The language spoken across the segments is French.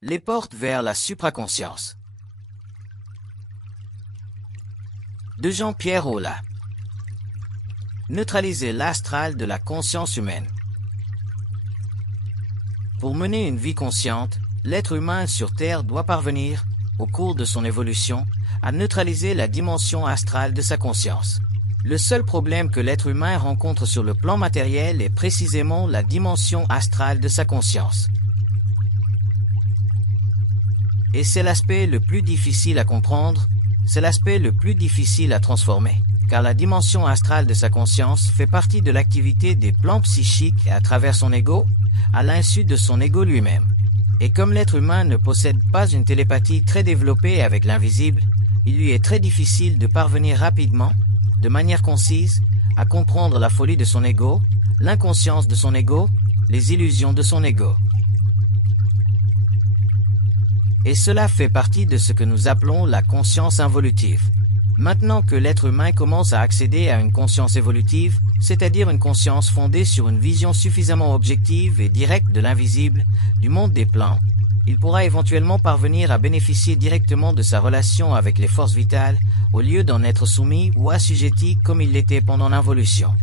les portes vers la supraconscience. De Jean-Pierre Aulas. Neutraliser l'astral de la conscience humaine. Pour mener une vie consciente, l'être humain sur Terre doit parvenir, au cours de son évolution, à neutraliser la dimension astrale de sa conscience. Le seul problème que l'être humain rencontre sur le plan matériel est précisément la dimension astrale de sa conscience. Et c'est l'aspect le plus difficile à comprendre, c'est l'aspect le plus difficile à transformer, car la dimension astrale de sa conscience fait partie de l'activité des plans psychiques à travers son ego, à l'insu de son ego lui-même. Et comme l'être humain ne possède pas une télépathie très développée avec l'invisible, il lui est très difficile de parvenir rapidement, de manière concise, à comprendre la folie de son ego, l'inconscience de son ego, les illusions de son ego. Et cela fait partie de ce que nous appelons la conscience involutive. Maintenant que l'être humain commence à accéder à une conscience évolutive, c'est-à-dire une conscience fondée sur une vision suffisamment objective et directe de l'invisible, du monde des plans, il pourra éventuellement parvenir à bénéficier directement de sa relation avec les forces vitales, au lieu d'en être soumis ou assujetti comme il l'était pendant l'involution.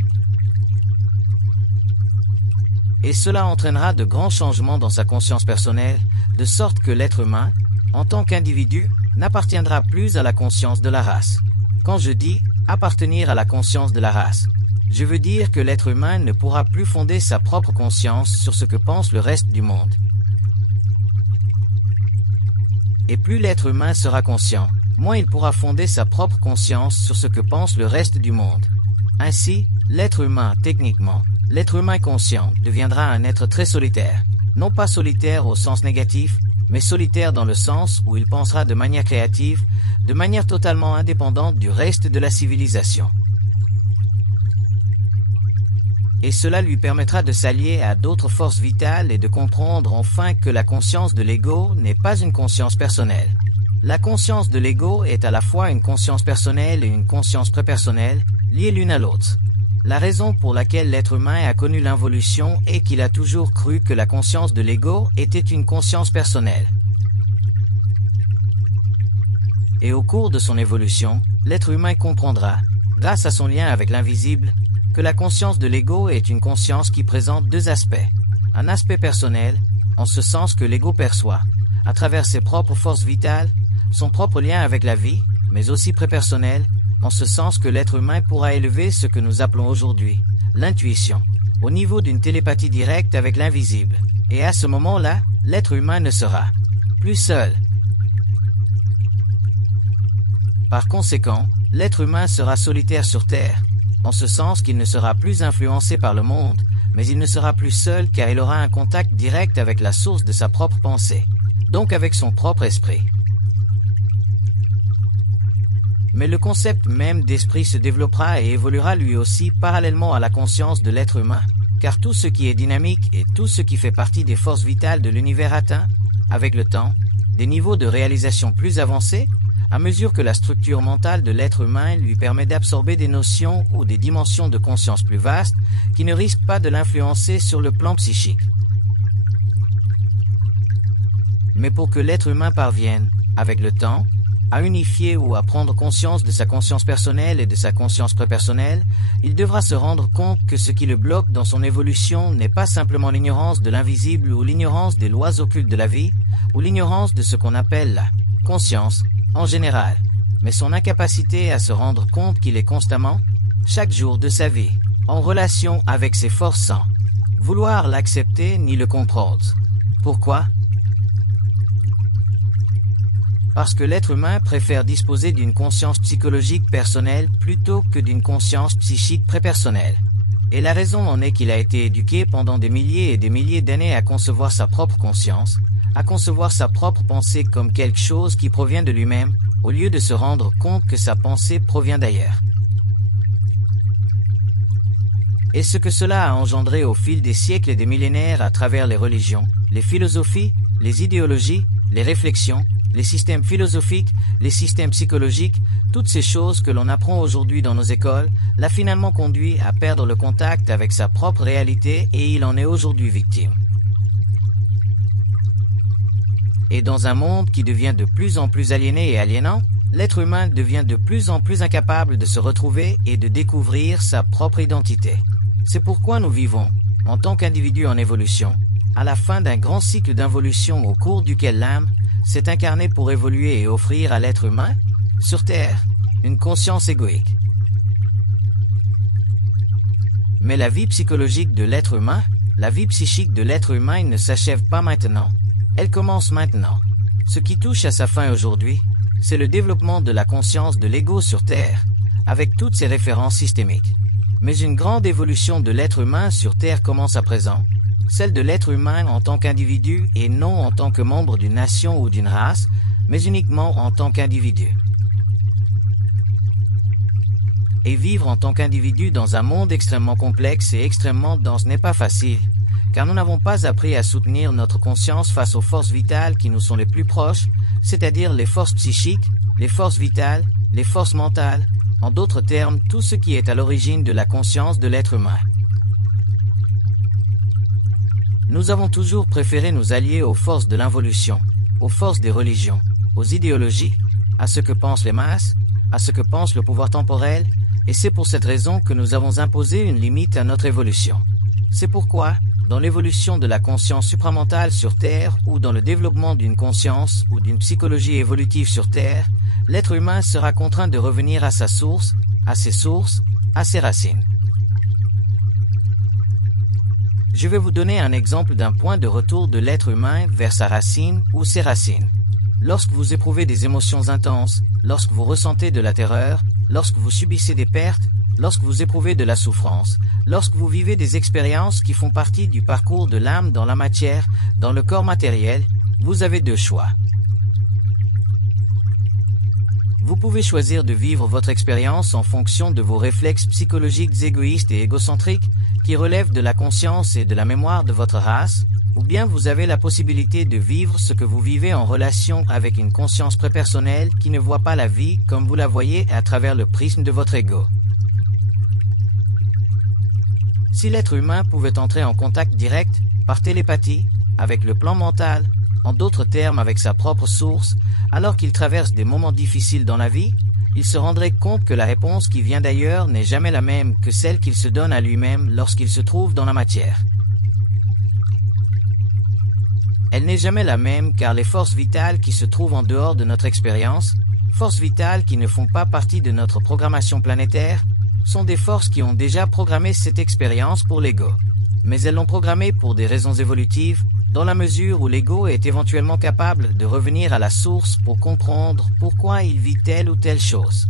Et cela entraînera de grands changements dans sa conscience personnelle, de sorte que l'être humain, en tant qu'individu, n'appartiendra plus à la conscience de la race. Quand je dis « appartenir à la conscience de la race », je veux dire que l'être humain ne pourra plus fonder sa propre conscience sur ce que pense le reste du monde. Et plus l'être humain sera conscient, moins il pourra fonder sa propre conscience sur ce que pense le reste du monde. Ainsi, l'être humain, techniquement, l'être humain conscient deviendra un être très solitaire. Non pas solitaire au sens négatif, mais solitaire dans le sens où il pensera de manière créative, de manière totalement indépendante du reste de la civilisation. Et cela lui permettra de s'allier à d'autres forces vitales et de comprendre enfin que la conscience de l'ego n'est pas une conscience personnelle. La conscience de l'ego est à la fois une conscience personnelle et une conscience prépersonnelle, liées l'une à l'autre. La raison pour laquelle l'être humain a connu l'involution est qu'il a toujours cru que la conscience de l'ego était une conscience personnelle. Et au cours de son évolution, l'être humain comprendra, grâce à son lien avec l'invisible, que la conscience de l'ego est une conscience qui présente deux aspects. Un aspect personnel, en ce sens que l'ego perçoit, à travers ses propres forces vitales, son propre lien avec la vie, mais aussi prépersonnel, en ce sens que l'être humain pourra élever ce que nous appelons aujourd'hui l'intuition, au niveau d'une télépathie directe avec l'invisible. Et à ce moment-là, l'être humain ne sera plus seul. Par conséquent, l'être humain sera solitaire sur Terre, en ce sens qu'il ne sera plus influencé par le monde, mais il ne sera plus seul car il aura un contact direct avec la source de sa propre pensée, donc avec son propre esprit. Mais le concept même d'esprit se développera et évoluera lui aussi parallèlement à la conscience de l'être humain, car tout ce qui est dynamique et tout ce qui fait partie des forces vitales de l'univers atteint, avec le temps, des niveaux de réalisation plus avancés, à mesure que la structure mentale de l'être humain lui permet d'absorber des notions ou des dimensions de conscience plus vastes qui ne risquent pas de l'influencer sur le plan psychique. Mais pour que l'être humain parvienne, avec le temps, à unifier ou à prendre conscience de sa conscience personnelle et de sa conscience prépersonnelle, il devra se rendre compte que ce qui le bloque dans son évolution n'est pas simplement l'ignorance de l'invisible ou l'ignorance des lois occultes de la vie, ou l'ignorance de ce qu'on appelle la conscience en général, mais son incapacité à se rendre compte qu'il est constamment, chaque jour de sa vie, en relation avec ses forces sans vouloir l'accepter ni le comprendre. Pourquoi ? Parce que l'être humain préfère disposer d'une conscience psychologique personnelle plutôt que d'une conscience psychique prépersonnelle. Et la raison en est qu'il a été éduqué pendant des milliers et des milliers d'années à concevoir sa propre conscience, à concevoir sa propre pensée comme quelque chose qui provient de lui-même, au lieu de se rendre compte que sa pensée provient d'ailleurs. Et ce que cela a engendré au fil des siècles et des millénaires à travers les religions, les philosophies, les idéologies, les réflexions, les systèmes philosophiques, les systèmes psychologiques, toutes ces choses que l'on apprend aujourd'hui dans nos écoles, l'a finalement conduit à perdre le contact avec sa propre réalité et il en est aujourd'hui victime. Et dans un monde qui devient de plus en plus aliéné et aliénant, l'être humain devient de plus en plus incapable de se retrouver et de découvrir sa propre identité. C'est pourquoi nous vivons, en tant qu'individus en évolution, à la fin d'un grand cycle d'involution au cours duquel l'âme s'est incarnée pour évoluer et offrir à l'être humain, sur Terre, une conscience égoïque. Mais la vie psychologique de l'être humain, la vie psychique de l'être humain ne s'achève pas maintenant. Elle commence maintenant. Ce qui touche à sa fin aujourd'hui, c'est le développement de la conscience de l'ego sur Terre, avec toutes ses références systémiques. Mais une grande évolution de l'être humain sur Terre commence à présent, celle de l'être humain en tant qu'individu et non en tant que membre d'une nation ou d'une race, mais uniquement en tant qu'individu. Et vivre en tant qu'individu dans un monde extrêmement complexe et extrêmement dense n'est pas facile, car nous n'avons pas appris à soutenir notre conscience face aux forces vitales qui nous sont les plus proches, c'est-à-dire les forces psychiques, les forces vitales, les forces mentales, en d'autres termes, tout ce qui est à l'origine de la conscience de l'être humain. Nous avons toujours préféré nous allier aux forces de l'involution, aux forces des religions, aux idéologies, à ce que pensent les masses, à ce que pense le pouvoir temporel, et c'est pour cette raison que nous avons imposé une limite à notre évolution. C'est pourquoi, dans l'évolution de la conscience supramentale sur Terre ou dans le développement d'une conscience ou d'une psychologie évolutive sur Terre, l'être humain sera contraint de revenir à sa source, à ses racines. Je vais vous donner un exemple d'un point de retour de l'être humain vers sa racine ou ses racines. Lorsque vous éprouvez des émotions intenses, lorsque vous ressentez de la terreur, lorsque vous subissez des pertes, lorsque vous éprouvez de la souffrance, lorsque vous vivez des expériences qui font partie du parcours de l'âme dans la matière, dans le corps matériel, vous avez deux choix. Vous pouvez choisir de vivre votre expérience en fonction de vos réflexes psychologiques égoïstes et égocentriques qui relèvent de la conscience et de la mémoire de votre race, ou bien vous avez la possibilité de vivre ce que vous vivez en relation avec une conscience prépersonnelle qui ne voit pas la vie comme vous la voyez à travers le prisme de votre ego. Si l'être humain pouvait entrer en contact direct, par télépathie, avec le plan mental, en d'autres termes avec sa propre source, alors qu'il traverse des moments difficiles dans la vie, il se rendrait compte que la réponse qui vient d'ailleurs n'est jamais la même que celle qu'il se donne à lui-même lorsqu'il se trouve dans la matière. Elle n'est jamais la même car les forces vitales qui se trouvent en dehors de notre expérience, forces vitales qui ne font pas partie de notre programmation planétaire, sont des forces qui ont déjà programmé cette expérience pour l'ego. Mais elles l'ont programmée pour des raisons évolutives, dans la mesure où l'ego est éventuellement capable de revenir à la source pour comprendre pourquoi il vit telle ou telle chose.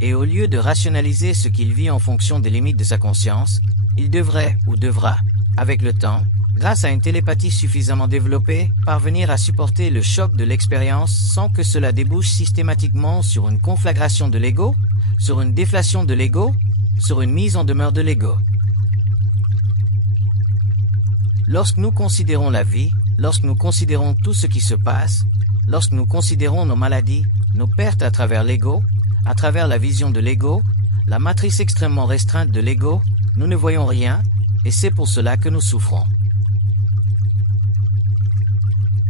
Et au lieu de rationaliser ce qu'il vit en fonction des limites de sa conscience, il devrait ou devra, avec le temps, grâce à une télépathie suffisamment développée, parvenir à supporter le choc de l'expérience sans que cela débouche systématiquement sur une conflagration de l'ego, sur une déflation de l'ego, sur une mise en demeure de l'ego. Lorsque nous considérons la vie, lorsque nous considérons tout ce qui se passe, lorsque nous considérons nos maladies, nos pertes à travers l'ego, à travers la vision de l'ego, la matrice extrêmement restreinte de l'ego, nous ne voyons rien, et c'est pour cela que nous souffrons.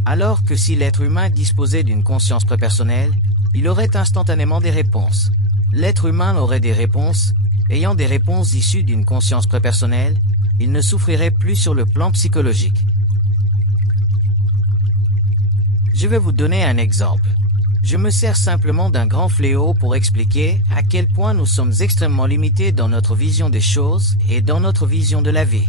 Alors que si l'être humain disposait d'une conscience prépersonnelle, il aurait instantanément des réponses. L'être humain aurait des réponses, ayant des réponses issues d'une conscience prépersonnelle, il ne souffrirait plus sur le plan psychologique. Je vais vous donner un exemple. Je me sers simplement d'un grand fléau pour expliquer à quel point nous sommes extrêmement limités dans notre vision des choses et dans notre vision de la vie.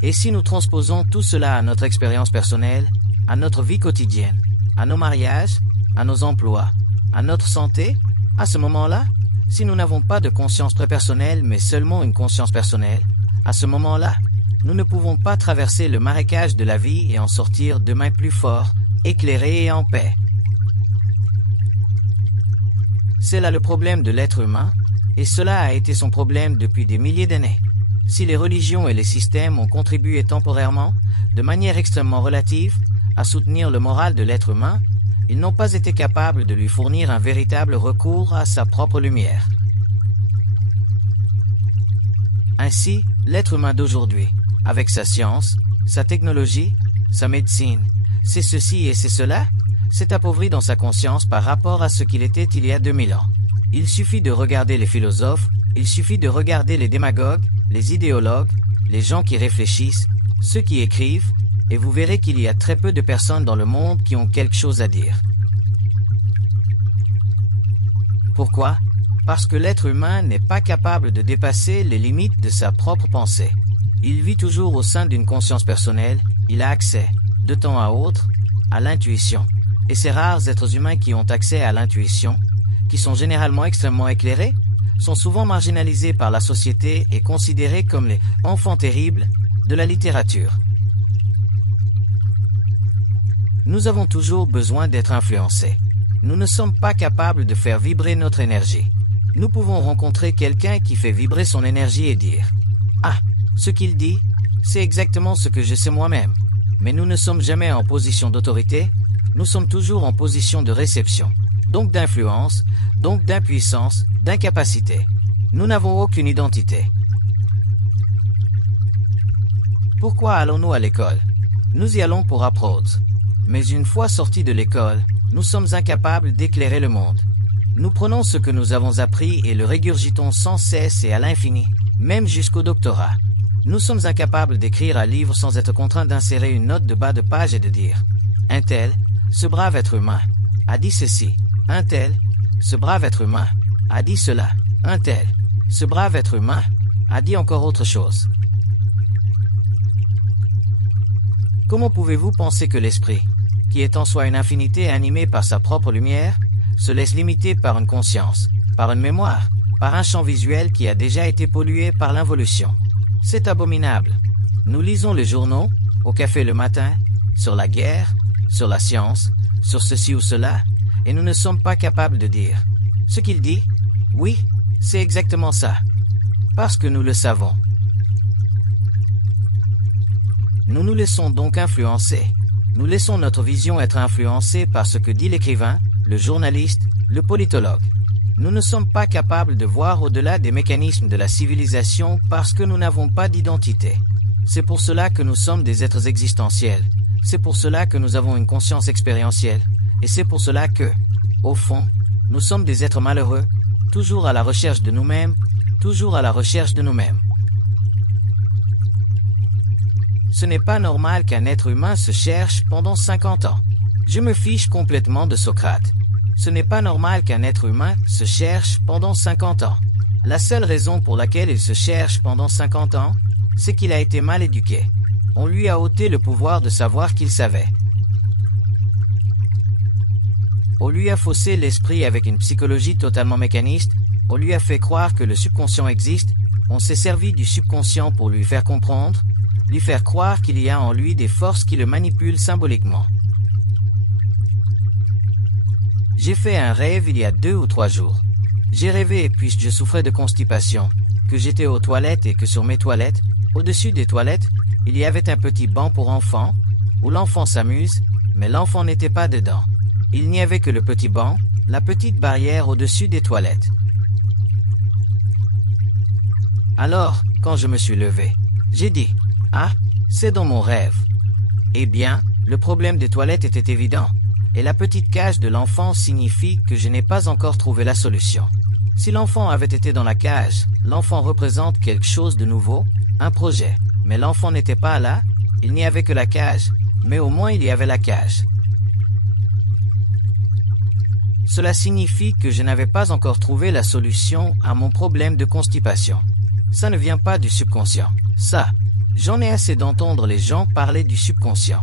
Et si nous transposons tout cela à notre expérience personnelle, à notre vie quotidienne, à nos mariages, à nos emplois, à notre santé, à ce moment-là, si nous n'avons pas de conscience prépersonnelle mais seulement une conscience personnelle, à ce moment-là, nous ne pouvons pas traverser le marécage de la vie et en sortir demain plus fort, éclairé et en paix. C'est là le problème de l'être humain, et cela a été son problème depuis des milliers d'années. Si les religions et les systèmes ont contribué temporairement, de manière extrêmement relative, à soutenir le moral de l'être humain, ils n'ont pas été capables de lui fournir un véritable recours à sa propre lumière. Ainsi, l'être humain d'aujourd'hui, avec sa science, sa technologie, sa médecine. C'est ceci et c'est cela, s'est appauvri dans sa conscience par rapport à ce qu'il était il y a 2000 ans. Il suffit de regarder les philosophes, il suffit de regarder les démagogues, les idéologues, les gens qui réfléchissent, ceux qui écrivent, et vous verrez qu'il y a très peu de personnes dans le monde qui ont quelque chose à dire. Pourquoi? Parce que l'être humain n'est pas capable de dépasser les limites de sa propre pensée. Il vit toujours au sein d'une conscience personnelle, il a accès, de temps à autre, à l'intuition. Et ces rares êtres humains qui ont accès à l'intuition, qui sont généralement extrêmement éclairés, sont souvent marginalisés par la société et considérés comme les enfants terribles de la littérature. Nous avons toujours besoin d'être influencés. Nous ne sommes pas capables de faire vibrer notre énergie. Nous pouvons rencontrer quelqu'un qui fait vibrer son énergie et dire « Ah, ce qu'il dit, c'est exactement ce que je sais moi-même. » Mais nous ne sommes jamais en position d'autorité, nous sommes toujours en position de réception, donc d'influence, donc d'impuissance, d'incapacité. Nous n'avons aucune identité. Pourquoi allons-nous à l'école? Nous y allons pour apprendre. Mais une fois sortis de l'école, nous sommes incapables d'éclairer le monde. Nous prenons ce que nous avons appris et le régurgitons sans cesse et à l'infini, même jusqu'au doctorat. Nous sommes incapables d'écrire un livre sans être contraints d'insérer une note de bas de page et de dire « Un tel, ce brave être humain, a dit ceci. Un tel, ce brave être humain, a dit cela. Un tel, ce brave être humain, a dit encore autre chose. » Comment pouvez-vous penser que l'esprit, qui est en soi une infinité animée par sa propre lumière, se laisse limiter par une conscience, par une mémoire, par un champ visuel qui a déjà été pollué par l'involution? C'est abominable. Nous lisons les journaux, au café le matin, sur la guerre, sur la science, sur ceci ou cela, et nous ne sommes pas capables de dire « Ce qu'il dit, oui, c'est exactement ça. » Parce que nous le savons. Nous nous laissons donc influencer. Nous laissons notre vision être influencée par ce que dit l'écrivain, le journaliste, le politologue. Nous ne sommes pas capables de voir au-delà des mécanismes de la civilisation parce que nous n'avons pas d'identité. C'est pour cela que nous sommes des êtres existentiels. C'est pour cela que nous avons une conscience expérientielle. Et c'est pour cela que, au fond, nous sommes des êtres malheureux, toujours à la recherche de nous-mêmes, toujours à la recherche de nous-mêmes. Ce n'est pas normal qu'un être humain se cherche pendant 50 ans. Je me fiche complètement de Socrate. Ce n'est pas normal qu'un être humain se cherche pendant 50 ans. La seule raison pour laquelle il se cherche pendant 50 ans, c'est qu'il a été mal éduqué. On lui a ôté le pouvoir de savoir qu'il savait. On lui a faussé l'esprit avec une psychologie totalement mécaniste, on lui a fait croire que le subconscient existe, on s'est servi du subconscient pour lui faire comprendre, lui faire croire qu'il y a en lui des forces qui le manipulent symboliquement. J'ai fait un rêve il y a 2 ou 3 jours. J'ai rêvé, puisque je souffrais de constipation, que j'étais aux toilettes et que sur mes toilettes, au-dessus des toilettes, il y avait un petit banc pour enfants, où l'enfant s'amuse, mais l'enfant n'était pas dedans. Il n'y avait que le petit banc, la petite barrière au-dessus des toilettes. Alors, quand je me suis levé, j'ai dit « Ah, c'est dans mon rêve ». Eh bien, le problème des toilettes était évident. Et la petite cage de l'enfant signifie que je n'ai pas encore trouvé la solution. Si l'enfant avait été dans la cage, l'enfant représente quelque chose de nouveau, un projet. Mais l'enfant n'était pas là, il n'y avait que la cage, mais au moins il y avait la cage. Cela signifie que je n'avais pas encore trouvé la solution à mon problème de constipation. Ça ne vient pas du subconscient. Ça, j'en ai assez d'entendre les gens parler du subconscient.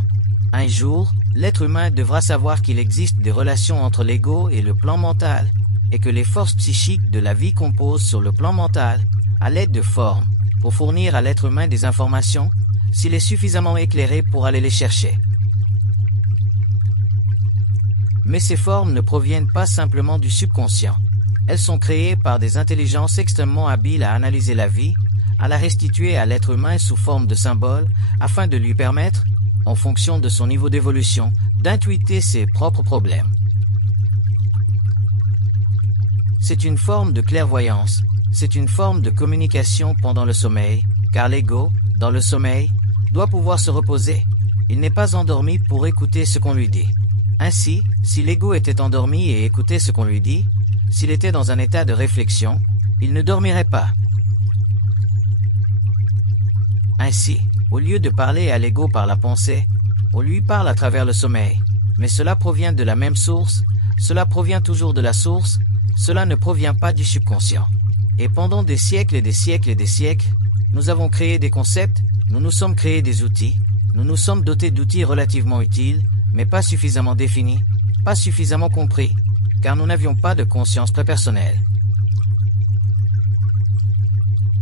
Un jour, l'être humain devra savoir qu'il existe des relations entre l'ego et le plan mental, et que les forces psychiques de la vie composent sur le plan mental, à l'aide de formes, pour fournir à l'être humain des informations, s'il est suffisamment éclairé pour aller les chercher. Mais ces formes ne proviennent pas simplement du subconscient. Elles sont créées par des intelligences extrêmement habiles à analyser la vie, à la restituer à l'être humain sous forme de symboles, afin de lui permettre, en fonction de son niveau d'évolution, d'intuiter ses propres problèmes. C'est une forme de clairvoyance, c'est une forme de communication pendant le sommeil, car l'ego, dans le sommeil, doit pouvoir se reposer. Il n'est pas endormi pour écouter ce qu'on lui dit. Ainsi, si l'ego était endormi et écoutait ce qu'on lui dit, s'il était dans un état de réflexion, il ne dormirait pas. Ainsi, au lieu de parler à l'ego par la pensée, on lui parle à travers le sommeil. Mais cela provient de la même source, cela provient toujours de la source, cela ne provient pas du subconscient. Et pendant des siècles et des siècles et des siècles, nous avons créé des concepts, nous nous sommes créés des outils, nous nous sommes dotés d'outils relativement utiles, mais pas suffisamment définis, pas suffisamment compris, car nous n'avions pas de conscience prépersonnelle.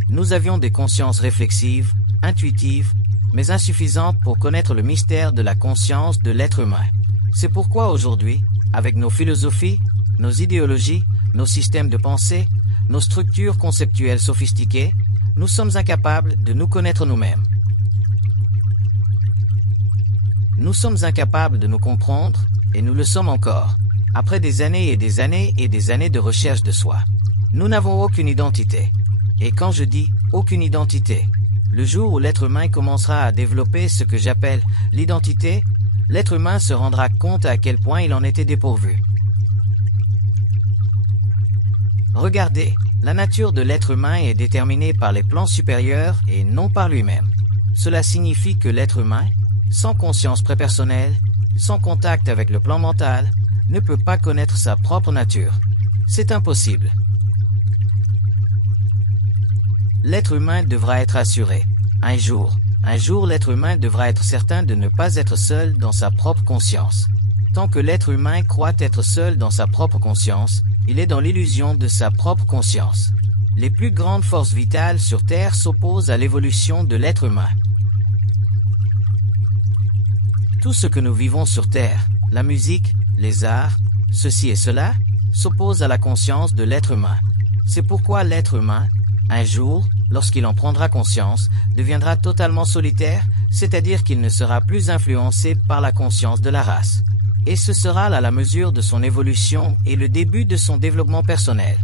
Nous avions des consciences réflexives, intuitives, mais insuffisantes pour connaître le mystère de la conscience de l'être humain. C'est pourquoi aujourd'hui, avec nos philosophies, nos idéologies, nos systèmes de pensée, nos structures conceptuelles sophistiquées, nous sommes incapables de nous connaître nous-mêmes. Nous sommes incapables de nous comprendre, et nous le sommes encore, après des années et des années et des années de recherche de soi. Nous n'avons aucune identité. Et quand je dis « aucune identité », le jour où l'être humain commencera à développer ce que j'appelle l'identité, l'être humain se rendra compte à quel point il en était dépourvu. Regardez, la nature de l'être humain est déterminée par les plans supérieurs et non par lui-même. Cela signifie que l'être humain, sans conscience prépersonnelle, sans contact avec le plan mental, ne peut pas connaître sa propre nature. C'est impossible. L'être humain devra être assuré. Un jour, l'être humain devra être certain de ne pas être seul dans sa propre conscience. Tant que l'être humain croit être seul dans sa propre conscience, il est dans l'illusion de sa propre conscience. Les plus grandes forces vitales sur Terre s'opposent à l'évolution de l'être humain. Tout ce que nous vivons sur Terre, la musique, les arts, ceci et cela, s'oppose à la conscience de l'être humain. C'est pourquoi l'être humain, un jour, lorsqu'il en prendra conscience, deviendra totalement solitaire, c'est-à-dire qu'il ne sera plus influencé par la conscience de la race. Et ce sera là la mesure de son évolution et le début de son développement personnel.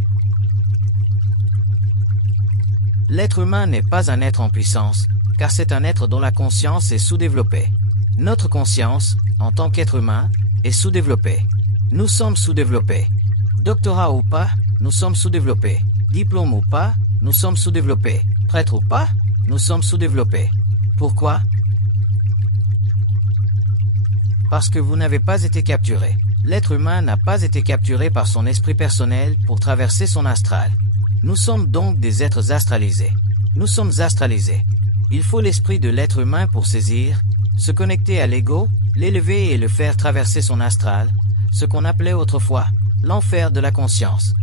L'être humain n'est pas un être en puissance, car c'est un être dont la conscience est sous-développée. Notre conscience, en tant qu'être humain, est sous-développée. Nous sommes sous-développés. Doctorat ou pas, nous sommes sous-développés. Diplôme ou pas, nous sommes sous-développés. Prêtre ou pas, nous sommes sous-développés. Pourquoi? Parce que vous n'avez pas été capturé. L'être humain n'a pas été capturé par son esprit personnel pour traverser son astral. Nous sommes donc des êtres astralisés. Nous sommes astralisés. Il faut l'esprit de l'être humain pour saisir, se connecter à l'ego, l'élever et le faire traverser son astral, ce qu'on appelait autrefois l'enfer de la conscience.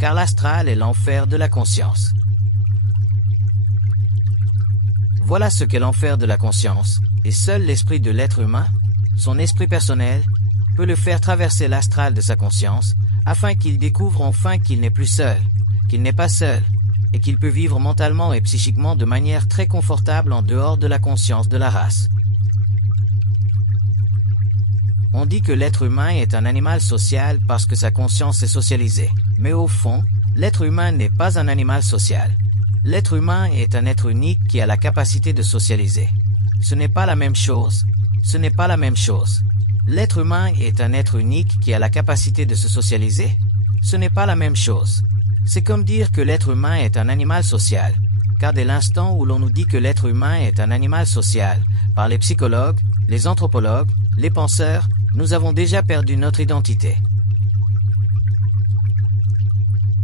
Car l'astral est l'enfer de la conscience. Voilà ce qu'est l'enfer de la conscience, et seul l'esprit de l'être humain, son esprit personnel, peut le faire traverser l'astral de sa conscience, afin qu'il découvre enfin qu'il n'est plus seul, qu'il n'est pas seul, et qu'il peut vivre mentalement et psychiquement de manière très confortable en dehors de la conscience de la race. On dit que l'être humain est un animal social parce que sa conscience est socialisée. Mais au fond, l'être humain n'est pas un animal social. L'être humain est un être unique qui a la capacité de socialiser. Ce n'est pas la même chose. Ce n'est pas la même chose. L'être humain est un être unique qui a la capacité de se socialiser. Ce n'est pas la même chose. C'est comme dire que l'être humain est un animal social. Car dès l'instant où l'on nous dit que l'être humain est un animal social, par les psychologues, les anthropologues, les penseurs, nous avons déjà perdu notre identité.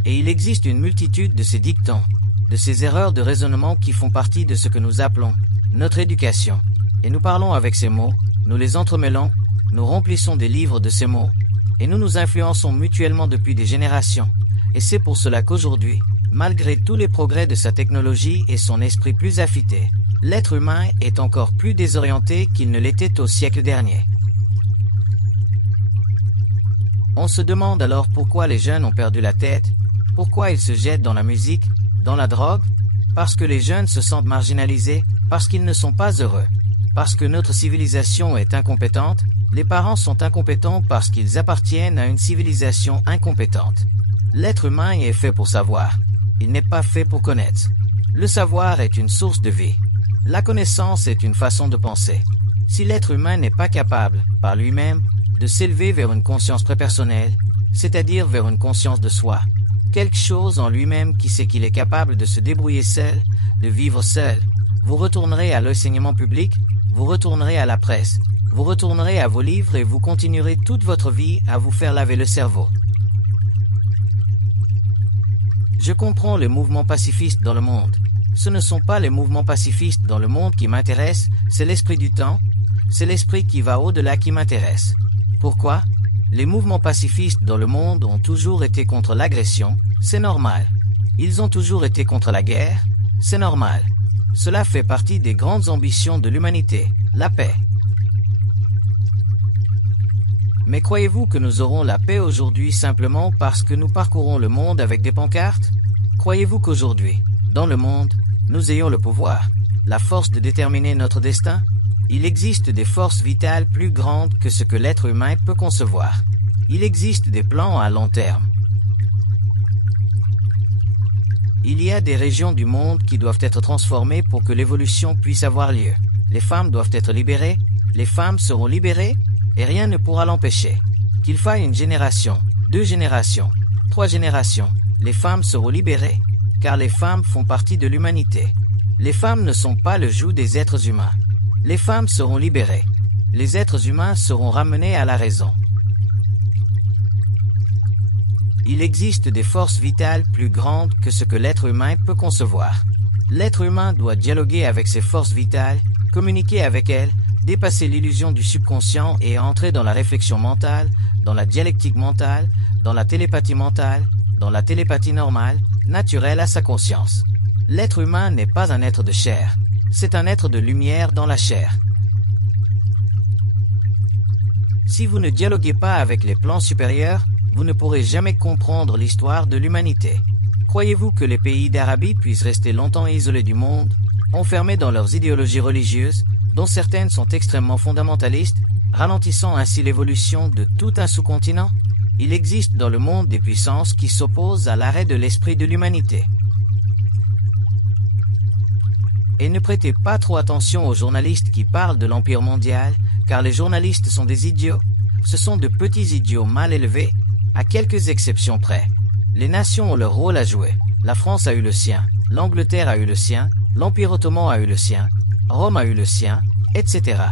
Et il existe une multitude de ces dictons, de ces erreurs de raisonnement qui font partie de ce que nous appelons notre éducation. Et nous parlons avec ces mots, nous les entremêlons, nous remplissons des livres de ces mots, et nous nous influençons mutuellement depuis des générations. Et c'est pour cela qu'aujourd'hui, malgré tous les progrès de sa technologie et son esprit plus affûté, l'être humain est encore plus désorienté qu'il ne l'était au siècle dernier. On se demande alors pourquoi les jeunes ont perdu la tête, pourquoi ils se jettent dans la musique, dans la drogue, parce que les jeunes se sentent marginalisés, parce qu'ils ne sont pas heureux, parce que notre civilisation est incompétente, les parents sont incompétents parce qu'ils appartiennent à une civilisation incompétente. L'être humain est fait pour savoir, il n'est pas fait pour connaître. Le savoir est une source de vie. La connaissance est une façon de penser. Si l'être humain n'est pas capable, par lui-même, de s'élever vers une conscience prépersonnelle, c'est-à-dire vers une conscience de soi, quelque chose en lui-même qui sait qu'il est capable de se débrouiller seul, de vivre seul, vous retournerez à l'enseignement public, vous retournerez à la presse, vous retournerez à vos livres et vous continuerez toute votre vie à vous faire laver le cerveau. Je comprends les mouvements pacifistes dans le monde. Ce ne sont pas les mouvements pacifistes dans le monde qui m'intéressent, c'est l'esprit du temps, c'est l'esprit qui va au-delà qui m'intéresse. Pourquoi ? Les mouvements pacifistes dans le monde ont toujours été contre l'agression, c'est normal. Ils ont toujours été contre la guerre, c'est normal. Cela fait partie des grandes ambitions de l'humanité, la paix. Mais croyez-vous que nous aurons la paix aujourd'hui simplement parce que nous parcourons le monde avec des pancartes? Croyez-vous qu'aujourd'hui, dans le monde, nous ayons le pouvoir, la force de déterminer notre destin? Il existe des forces vitales plus grandes que ce que l'être humain peut concevoir. Il existe des plans à long terme. Il y a des régions du monde qui doivent être transformées pour que l'évolution puisse avoir lieu. Les femmes doivent être libérées, les femmes seront libérées, et rien ne pourra l'empêcher. Qu'il faille une génération, 2 générations, 3 générations, les femmes seront libérées, car les femmes font partie de l'humanité. Les femmes ne sont pas le joug des êtres humains. Les femmes seront libérées. Les êtres humains seront ramenés à la raison. Il existe des forces vitales plus grandes que ce que l'être humain peut concevoir. L'être humain doit dialoguer avec ces forces vitales, communiquer avec elles, dépasser l'illusion du subconscient et entrer dans la réflexion mentale, dans la dialectique mentale, dans la télépathie mentale, dans la télépathie normale, naturelle à sa conscience. L'être humain n'est pas un être de chair, c'est un être de lumière dans la chair. Si vous ne dialoguez pas avec les plans supérieurs, vous ne pourrez jamais comprendre l'histoire de l'humanité. Croyez-vous que les pays d'Arabie puissent rester longtemps isolés du monde, enfermés dans leurs idéologies religieuses, dont certaines sont extrêmement fondamentalistes, ralentissant ainsi l'évolution de tout un sous-continent? Il existe dans le monde des puissances qui s'opposent à l'arrêt de l'esprit de l'humanité. Et ne prêtez pas trop attention aux journalistes qui parlent de l'empire mondial, car les journalistes sont des idiots. Ce sont de petits idiots mal élevés, à quelques exceptions près. Les nations ont leur rôle à jouer. La France a eu le sien, l'Angleterre a eu le sien, l'Empire ottoman a eu le sien, Rome a eu le sien, etc.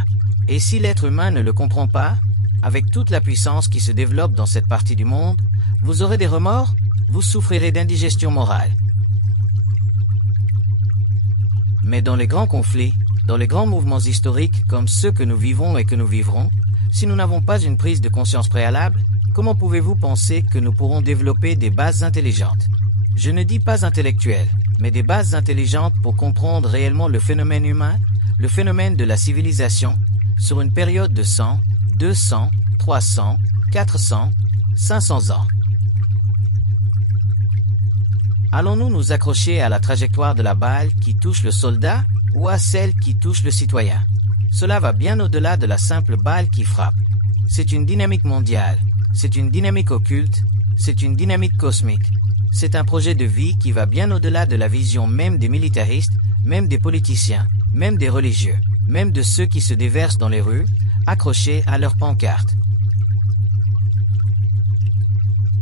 Et si l'être humain ne le comprend pas, avec toute la puissance qui se développe dans cette partie du monde, vous aurez des remords, vous souffrirez d'indigestion morale. Mais dans les grands conflits, dans les grands mouvements historiques comme ceux que nous vivons et que nous vivrons, si nous n'avons pas une prise de conscience préalable, comment pouvez-vous penser que nous pourrons développer des bases intelligentes? Je ne dis pas intellectuelles, mais des bases intelligentes pour comprendre réellement le phénomène humain, le phénomène de la civilisation, sur une période de 100, 200, 300, 400, 500 ans. Allons-nous nous accrocher à la trajectoire de la balle qui touche le soldat ou à celle qui touche le citoyen? Cela va bien au-delà de la simple balle qui frappe. C'est une dynamique mondiale, c'est une dynamique occulte, c'est une dynamique cosmique. C'est un projet de vie qui va bien au-delà de la vision même des militaristes, même des politiciens, même des religieux, même de ceux qui se déversent dans les rues, accrochés à leurs pancartes.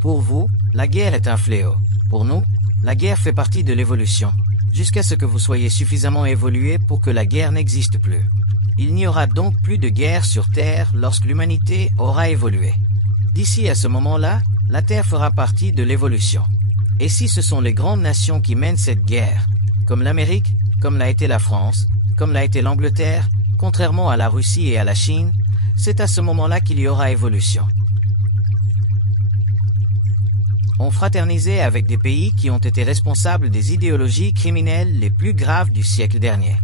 Pour vous, la guerre est un fléau. Pour nous, la guerre fait partie de l'évolution, jusqu'à ce que vous soyez suffisamment évolué pour que la guerre n'existe plus. Il n'y aura donc plus de guerre sur Terre lorsque l'humanité aura évolué. D'ici à ce moment-là, la Terre fera partie de l'évolution. Et si ce sont les grandes nations qui mènent cette guerre, comme l'Amérique, comme l'a été la France, comme l'a été l'Angleterre, contrairement à la Russie et à la Chine, c'est à ce moment-là qu'il y aura évolution. On fraternisait avec des pays qui ont été responsables des idéologies criminelles les plus graves du siècle dernier.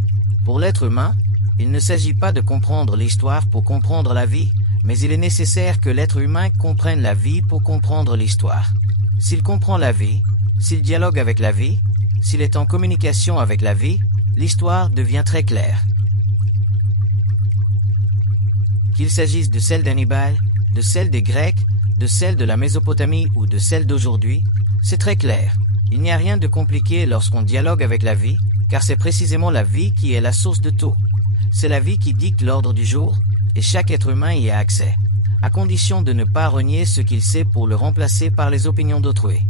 Pour l'être humain, il ne s'agit pas de comprendre l'histoire pour comprendre la vie, mais il est nécessaire que l'être humain comprenne la vie pour comprendre l'histoire. S'il comprend la vie, s'il dialogue avec la vie, s'il est en communication avec la vie, l'histoire devient très claire. Qu'il s'agisse de celle d'Hannibal, de celle des Grecs, de celle de la Mésopotamie ou de celle d'aujourd'hui, c'est très clair. Il n'y a rien de compliqué lorsqu'on dialogue avec la vie, car c'est précisément la vie qui est la source de tout. C'est la vie qui dicte l'ordre du jour, et chaque être humain y a accès, à condition de ne pas renier ce qu'il sait pour le remplacer par les opinions d'autrui.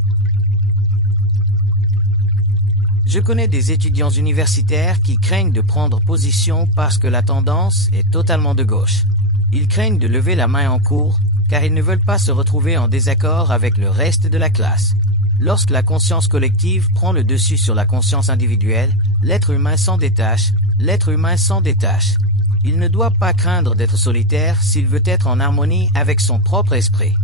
Je connais des étudiants universitaires qui craignent de prendre position parce que la tendance est totalement de gauche. Ils craignent de lever la main en cours, car ils ne veulent pas se retrouver en désaccord avec le reste de la classe. Lorsque la conscience collective prend le dessus sur la conscience individuelle, l'être humain s'en détache, l'être humain s'en détache. Il ne doit pas craindre d'être solitaire s'il veut être en harmonie avec son propre esprit.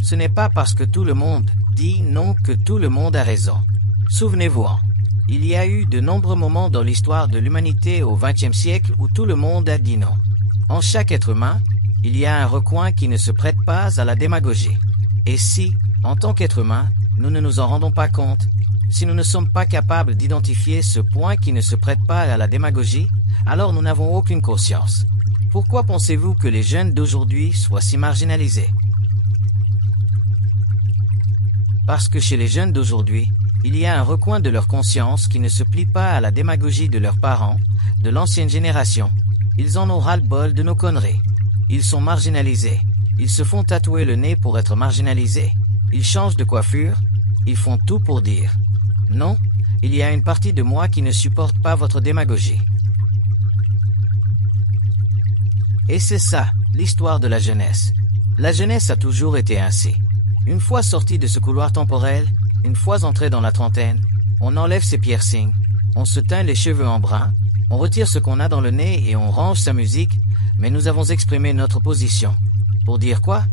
Ce n'est pas parce que tout le monde dit non que tout le monde a raison. Souvenez-vous-en, il y a eu de nombreux moments dans l'histoire de l'humanité au XXe siècle où tout le monde a dit non. En chaque être humain, il y a un recoin qui ne se prête pas à la démagogie. Et si, en tant qu'être humain, nous ne nous en rendons pas compte, si nous ne sommes pas capables d'identifier ce point qui ne se prête pas à la démagogie, alors nous n'avons aucune conscience. Pourquoi pensez-vous que les jeunes d'aujourd'hui soient si marginalisés? Parce que chez les jeunes d'aujourd'hui, il y a un recoin de leur conscience qui ne se plie pas à la démagogie de leurs parents, de l'ancienne génération. Ils en ont ras-le-bol de nos conneries. Ils sont marginalisés. Ils se font tatouer le nez pour être marginalisés. Ils changent de coiffure. Ils font tout pour dire « Non, il y a une partie de moi qui ne supporte pas votre démagogie. » Et c'est ça, l'histoire de la jeunesse. La jeunesse a toujours été ainsi. Une fois sorti de ce couloir temporel, une fois entré dans la trentaine, on enlève ses piercings, on se teint les cheveux en brun, on retire ce qu'on a dans le nez et on range sa musique, mais nous avons exprimé notre position. Pour dire quoi?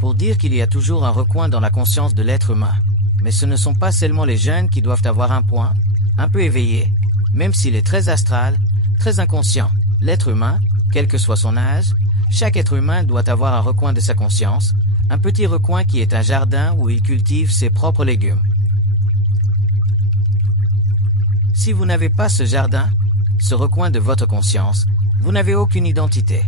Pour dire qu'il y a toujours un recoin dans la conscience de l'être humain. Mais ce ne sont pas seulement les jeunes qui doivent avoir un point, un peu éveillé, même s'il est très astral, très inconscient. L'être humain, quel que soit son âge, chaque être humain doit avoir un recoin de sa conscience, un petit recoin qui est un jardin où il cultive ses propres légumes. Si vous n'avez pas ce jardin, ce recoin de votre conscience, vous n'avez aucune identité.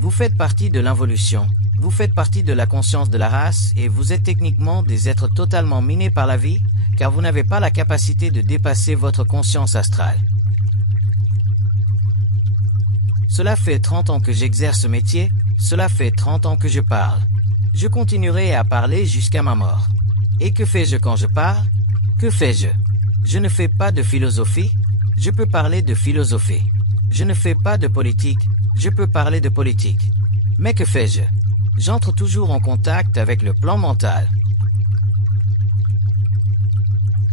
Vous faites partie de l'involution, vous faites partie de la conscience de la race et vous êtes techniquement des êtres totalement minés par la vie, car vous n'avez pas la capacité de dépasser votre conscience astrale. Cela fait 30 ans que j'exerce ce métier, cela fait 30 ans que je parle. Je continuerai à parler jusqu'à ma mort. Et que fais-je quand je parle? Que fais-je? Je ne fais pas de philosophie, je peux parler de philosophie. Je ne fais pas de politique, je peux parler de politique. Mais que fais-je? J'entre toujours en contact avec le plan mental.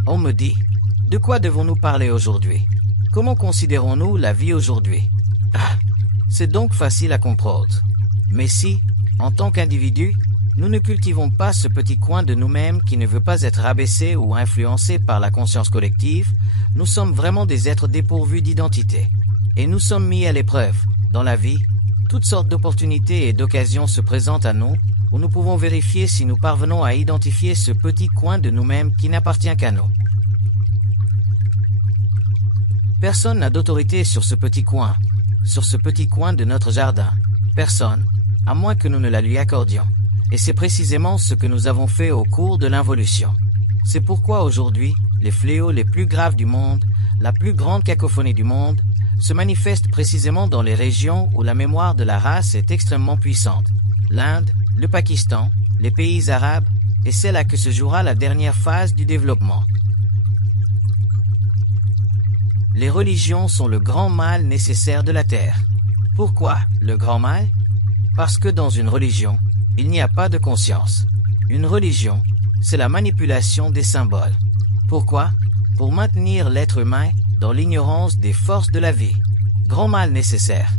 On me dit, de quoi devons-nous parler aujourd'hui? Comment considérons-nous la vie aujourd'hui? Ah, c'est donc facile à comprendre. Mais si, en tant qu'individu, nous ne cultivons pas ce petit coin de nous-mêmes qui ne veut pas être rabaissé ou influencé par la conscience collective, nous sommes vraiment des êtres dépourvus d'identité. Et nous sommes mis à l'épreuve. Dans la vie, toutes sortes d'opportunités et d'occasions se présentent à nous, où nous pouvons vérifier si nous parvenons à identifier ce petit coin de nous-mêmes qui n'appartient qu'à nous. Personne n'a d'autorité sur ce petit coin de notre jardin. Personne, à moins que nous ne la lui accordions. Et c'est précisément ce que nous avons fait au cours de l'involution. C'est pourquoi aujourd'hui, les fléaux les plus graves du monde, la plus grande cacophonie du monde, se manifestent précisément dans les régions où la mémoire de la race est extrêmement puissante. L'Inde, le Pakistan, les pays arabes, et c'est là que se jouera la dernière phase du développement. Les religions sont le grand mal nécessaire de la Terre. Pourquoi le grand mal? Parce que dans une religion, il n'y a pas de conscience. Une religion, c'est la manipulation des symboles. Pourquoi? Pour maintenir l'être humain dans l'ignorance des forces de la vie. Grand mal nécessaire.